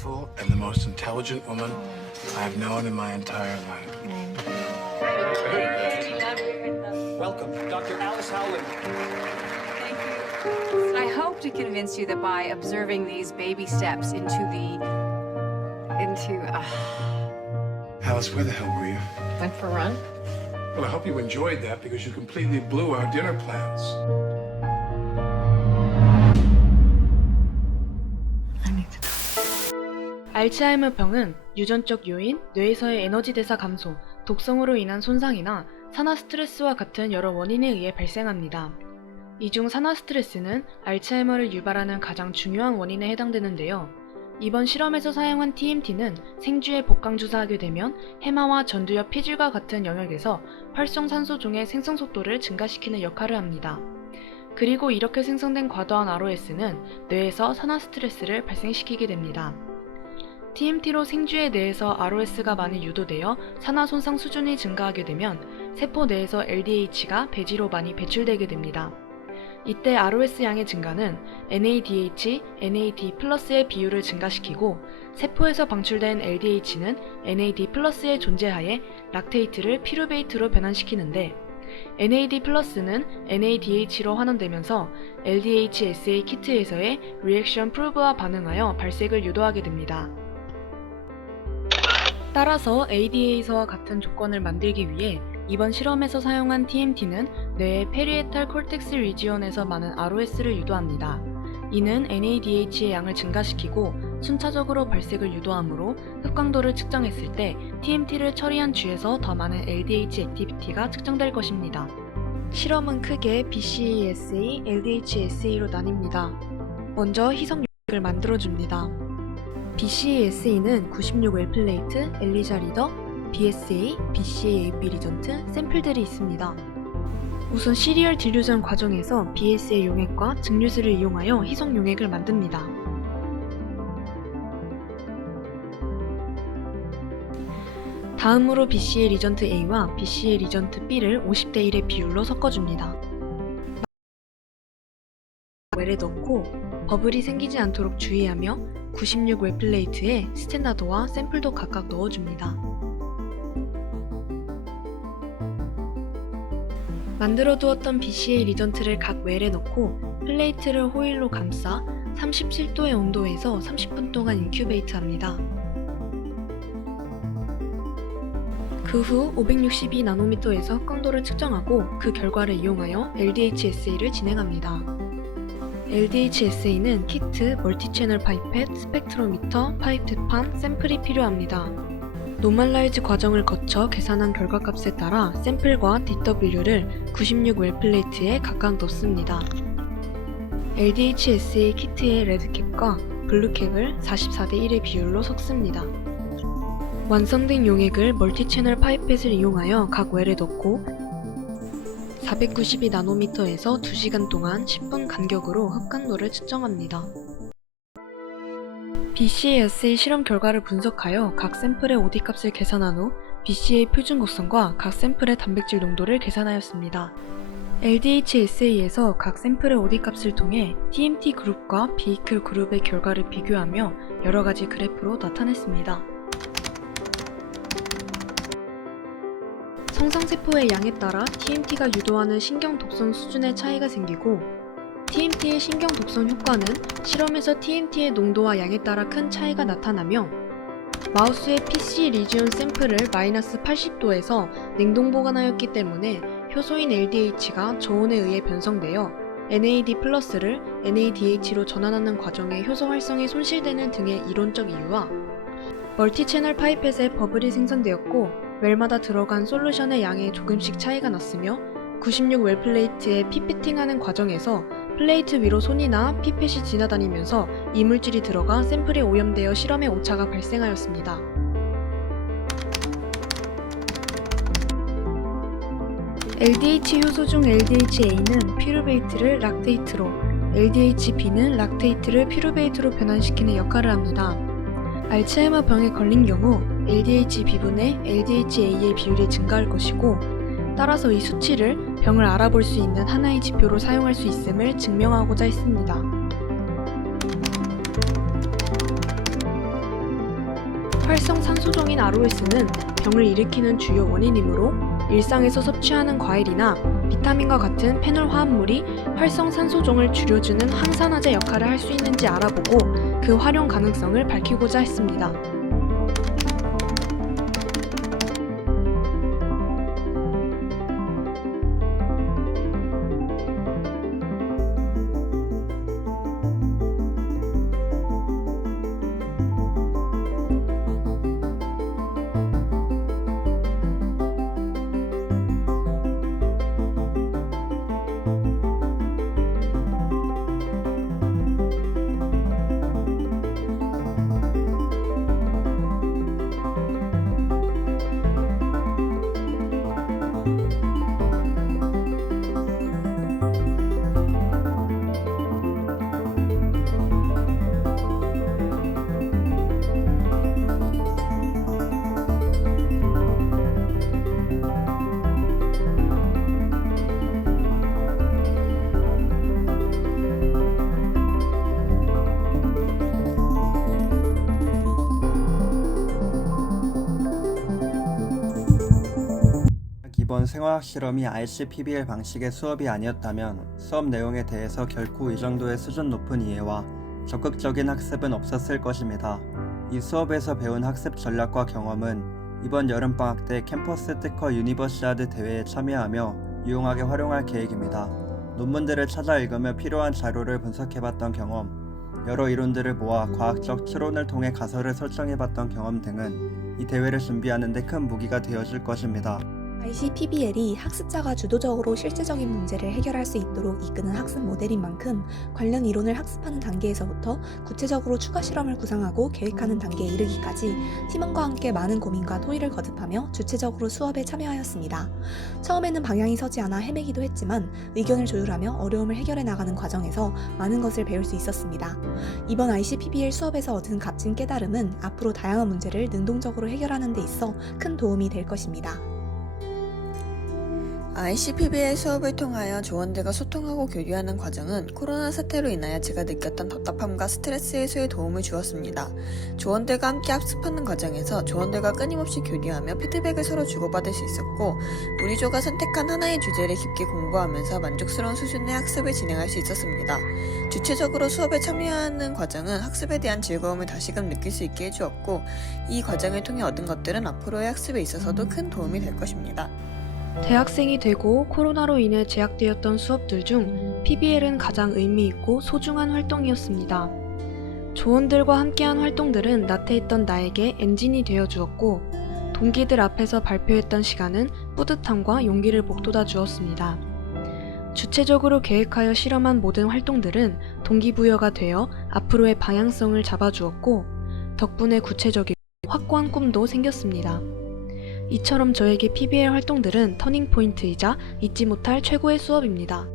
beautiful and the most intelligent woman I've known in my entire life. Welcome, Dr. Alice Howland. I hope to convince you that by observing these baby steps Alice, where the hell were you? Went for a run. Well, I hope you enjoyed that because you completely blew our dinner plans. 알츠하이머병은 유전적 요인, 뇌에서의 에너지 대사 감소, 독성으로 인한 손상이나 산화 스트레스와 같은 여러 원인에 의해 발생합니다. 이 중 산화 스트레스는 알츠하이머를 유발하는 가장 중요한 원인에 해당되는데요. 이번 실험에서 사용한 TMT는 생쥐에 복강주사하게 되면 해마와 전두엽 피질과 같은 영역에서 활성산소종의 생성 속도를 증가시키는 역할을 합니다. 그리고 이렇게 생성된 과도한 ROS는 뇌에서 산화 스트레스를 발생시키게 됩니다. TMT로 생쥐의 뇌에서 ROS가 많이 유도되어 산화 손상 수준이 증가하게 되면 세포 내에서 LDH가 배지로 많이 배출되게 됩니다. 이때 ROS 양의 증가는 NADH, NAD+의 비율을 증가시키고 세포에서 방출된 LDH는 NAD+의 존재하에 락테이트를 피루베이트로 변환시키는데 NAD+는 NADH로 환원되면서 LDH-SA 키트에서의 리액션 프루브와 반응하여 발색을 유도하게 됩니다. 따라서 ADA에서와 같은 조건을 만들기 위해 이번 실험에서 사용한 TMT는 뇌의 페리에탈 콜텍스 리지온에서 많은 ROS를 유도합니다. 이는 NADH의 양을 증가시키고 순차적으로 발색을 유도하므로 흡강도를 측정했을 때 TMT를 처리한 쥐에서 더 많은 LDH 액티비티가 측정될 것입니다. 실험은 크게 BCASA, LDH-SA로 나뉩니다. 먼저 희석 요액을 만들어줍니다. BCASA는 96웰 플레이트, 엘리자 리더, BSA, BCAAB 리전트, 샘플들이 있습니다. 우선 시리얼 딜루전 과정에서 BSA 용액과 증류수를 이용하여 희석 용액을 만듭니다. 다음으로 BCA 리전트 A와 BCA 리전트 B를 50대 1의 비율로 섞어줍니다. 웰에 넣고 버블이 생기지 않도록 주의하며 96웰 플레이트에 스탠다드와 샘플도 각각 넣어줍니다. 만들어 두었던 BCA 리전트를 각 웰에 넣고 플레이트를 호일로 감싸 37도의 온도에서 30분 동안 인큐베이트합니다. 그 후 562나노미터에서 흡강도를 측정하고 그 결과를 이용하여 LDH-SA를 진행합니다. LDH-SA는 키트, 멀티채널 파이펫, 스펙트로미터, 파이프판, 샘플이 필요합니다. 노멀라이즈 과정을 거쳐 계산한 결과값에 따라 샘플과 DW를 96웰 플레이트에 각각 넣습니다. LDH-SA 키트의 레드캡과 블루캡을 44대 1의 비율로 섞습니다. 완성된 용액을 멀티채널 파이펫을 이용하여 각 웰에 넣고 492나노미터에서 2시간 동안 10분 간격으로 흡강도를 측정합니다. BCA-SA 실험 결과를 분석하여 각 샘플의 OD 값을 계산한 후 BCA 표준 곡선과 각 샘플의 단백질 농도를 계산하였습니다. LDH-SA에서 각 샘플의 OD 값을 통해 TMT 그룹과 비이클 그룹의 결과를 비교하며 여러가지 그래프로 나타냈습니다. 성상세포의 양에 따라 TMT가 유도하는 신경 독성 수준의 차이가 생기고 TMT의 신경 독성 효과는 실험에서 TMT의 농도와 양에 따라 큰 차이가 나타나며 마우스의 PC 리지온 샘플을 마이너스 80도에서 냉동 보관하였기 때문에 효소인 LDH가 저온에 의해 변성되어 NAD+를 NADH로 전환하는 과정에 효소 활성이 손실되는 등의 이론적 이유와 멀티채널 파이펫에 버블이 생성되었고 웰마다 들어간 솔루션의 양에 조금씩 차이가 났으며 96웰 플레이트에 피피팅하는 과정에서 플레이트 위로 손이나 피펫이 지나다니면서 이물질이 들어가 샘플이 오염되어 실험에 오차가 발생하였습니다. LDH 효소 중 LDH-A는 피루베이트를 락테이트로, LDH-B는 락테이트를 피루베이트로 변환시키는 역할을 합니다. 알츠하이머 병에 걸린 경우 LDH-B분의 LDH-A의 비율이 증가할 것이고 따라서 이 수치를 병을 알아볼 수 있는 하나의 지표로 사용할 수 있음을 증명하고자 했습니다. 활성산소종인 ROS는 병을 일으키는 주요 원인이므로 일상에서 섭취하는 과일이나 비타민과 같은 페놀 화합물이 활성산소종을 줄여주는 항산화제 역할을 할 수 있는지 알아보고 그 활용 가능성을 밝히고자 했습니다. 이번 생화학 실험이 RCPBL 방식의 수업이 아니었다면 수업 내용에 대해서 결코 이 정도의 수준 높은 이해와 적극적인 학습은 없었을 것입니다. 이 수업에서 배운 학습 전략과 경험은 이번 여름방학 때 캠퍼스 특허 유니버시아드 대회에 참여하며 유용하게 활용할 계획입니다. 논문들을 찾아 읽으며 필요한 자료를 분석해봤던 경험, 여러 이론들을 모아 과학적 추론을 통해 가설을 설정해봤던 경험 등은 이 대회를 준비하는 데 큰 무기가 되어줄 것입니다. RCPBL이 학습자가 주도적으로 실제적인 문제를 해결할 수 있도록 이끄는 학습 모델인 만큼 관련 이론을 학습하는 단계에서부터 구체적으로 추가 실험을 구상하고 계획하는 단계에 이르기까지 팀원과 함께 많은 고민과 토의를 거듭하며 주체적으로 수업에 참여하였습니다. 처음에는 방향이 서지 않아 헤매기도 했지만 의견을 조율하며 어려움을 해결해 나가는 과정에서 많은 것을 배울 수 있었습니다. 이번 RCPBL 수업에서 얻은 값진 깨달음은 앞으로 다양한 문제를 능동적으로 해결하는 데 있어 큰 도움이 될 것입니다. RCPBL 수업을 통하여 조원들과 소통하고 교류하는 과정은 코로나 사태로 인하여 제가 느꼈던 답답함과 스트레스 해소에 도움을 주었습니다. 조원들과 함께 학습하는 과정에서 조원들과 끊임없이 교류하며 피드백을 서로 주고받을 수 있었고 우리 조가 선택한 하나의 주제를 깊게 공부하면서 만족스러운 수준의 학습을 진행할 수 있었습니다. 주체적으로 수업에 참여하는 과정은 학습에 대한 즐거움을 다시금 느낄 수 있게 해주었고 이 과정을 통해 얻은 것들은 앞으로의 학습에 있어서도 큰 도움이 될 것입니다. 대학생이 되고 코로나로 인해 제약되었던 수업들 중 PBL은 가장 의미있고 소중한 활동이었습니다. 조원들과 함께한 활동들은 나태했던 나에게 엔진이 되어 주었고 동기들 앞에서 발표했던 시간은 뿌듯함과 용기를 북돋아 주었습니다. 주체적으로 계획하여 실험한 모든 활동들은 동기부여가 되어 앞으로의 방향성을 잡아주었고 덕분에 구체적이고 확고한 꿈도 생겼습니다. 이처럼 저에게 PBL 활동들은 터닝포인트이자 잊지 못할 최고의 수업입니다.